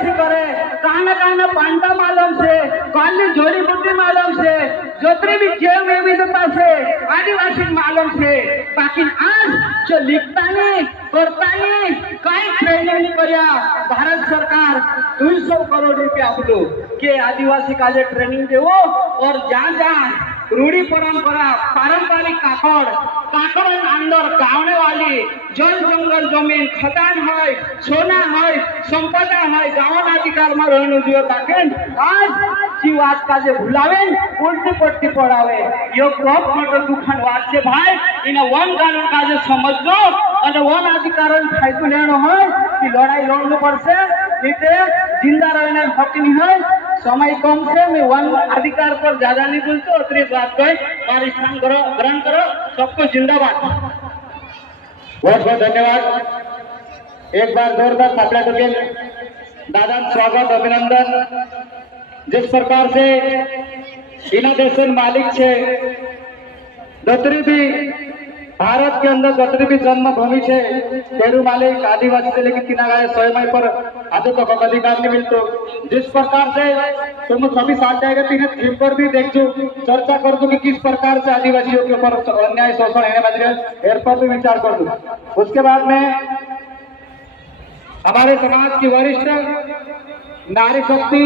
आदिवासी करे कहना पांडा मालूम से काली जोड़ी बूटी मालूम से जोतरी भी जैव विविधता से आदिवासी मालूम से बाकी आज जो लिखता नहीं करता नहीं कई ट्रेनिंग नहीं करया भारत सरकार 200 करोड़ रुपया आपको के आदिवासी का ट्रेनिंग देवो और जहाँ जहाँ रूढ़ी परंपरा पारंपरिक काकड़ अंदर गाँवने वाली जल जंगल जमीन खदान है सोना है संपदा है गाँव अधिकार में रहने जो ताकि आज जी बात का जे भुलावे उल्टी पट्टी पड़ावे यो बहुत मोटो दुखन बात से भाई इन वन कानून का जे समझ लो और वन अधिकार फायदो लेनो है कि लड़ाई लड़ने पड़से नीते जिंदा रहने हक नहीं है समय कम से मैं वन अधिकार पर ज्यादा नहीं बोलते उतनी बात कहे और स्थान ग्रहण करो सबको जिंदाबाद। बहुत बहुत धन्यवाद। एक बार जोरदार तालियां ठोकेल दादा स्वागत अभिनंदन। जिस प्रकार से इना देशन मालिक छे जतरी भी भारत के अंदर जतरी भी जन्मभूमि छे तेरू मालिक आदिवासी से लेकर किनारे स्वयं पर आदि को अधिकार नहीं मिलते। जिस प्रकार से तुम सभी साथ जाएगा तीन थीम पर भी देखो चर्चा कर दो कि किस प्रकार से आदिवासियों के ऊपर अन्याय शोषण है एर पर भी विचार कर दो। उसके बाद में हमारे समाज की वरिष्ठ नारी शक्ति